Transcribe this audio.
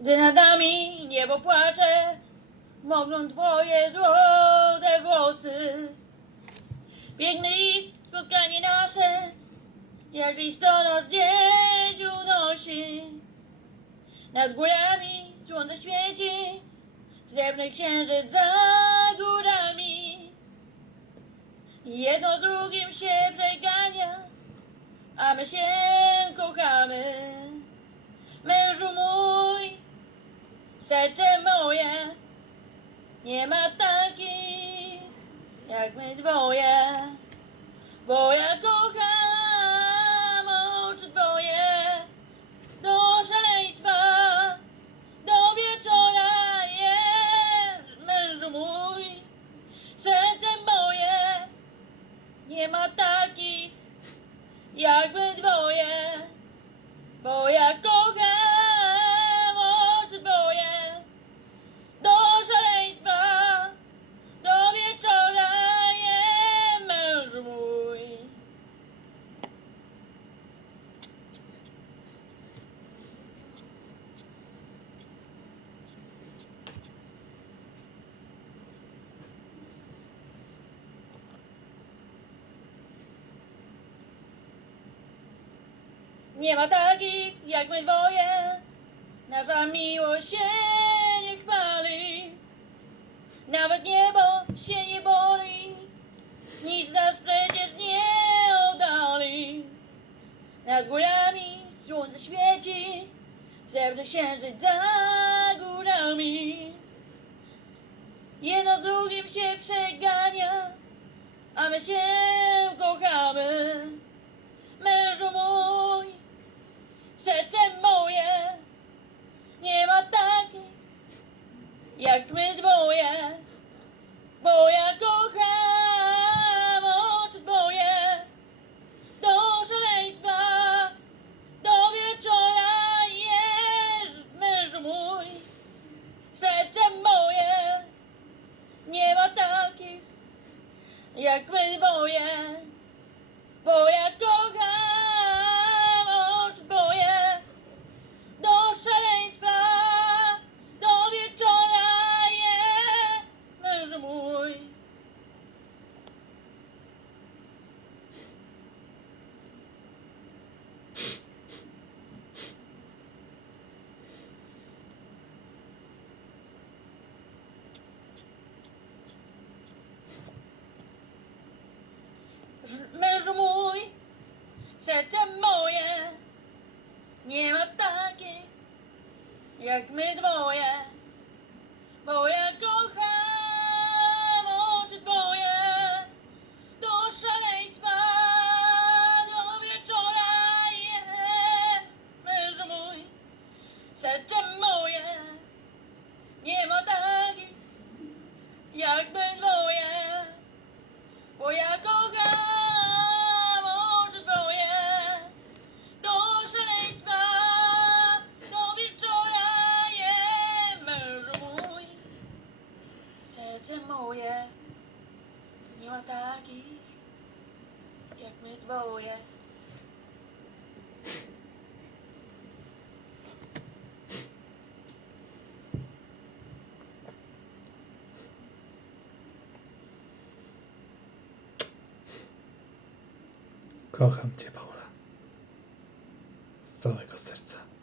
Gdy nad nami niebo płacze, mogą twoje złote włosy. Piękny list, spotkanie nasze, jak listonosz gdzieś unosi. Nad górami słońce świeci, srebrny księżyc za górami. Jedno z drugim się przegania, a my się kochamy. Mężu mój, serce moje, nie ma takich jak my dwoje, bo ja kocham oczy do szaleństwa, do wieczora jest mężu mój, serce moje, nie ma takich jak my dwoje. Bo ja kocham oczy twoje do szaleństwa, do wieczora je mężu mój. Nie ma takich jak my dwoje, nasza miłość się nie chwali. Nawet niebo się nie boi, nic nas przecież nie oddali. Nad górami słońce świeci, srebrny księżyc za górami. Jedno drugim się przegania, a my się jak my dwoje. Bo Mężu mój, serce moje, nie ma takich jak my dwoje, bo ja kocham oczy twoje. Do szaleństwa, do wieczora je, mężu mój, serce moje, nie ma takich jak my nie ma takich jak dwoje. Kocham cię, Paula. Z całego serca.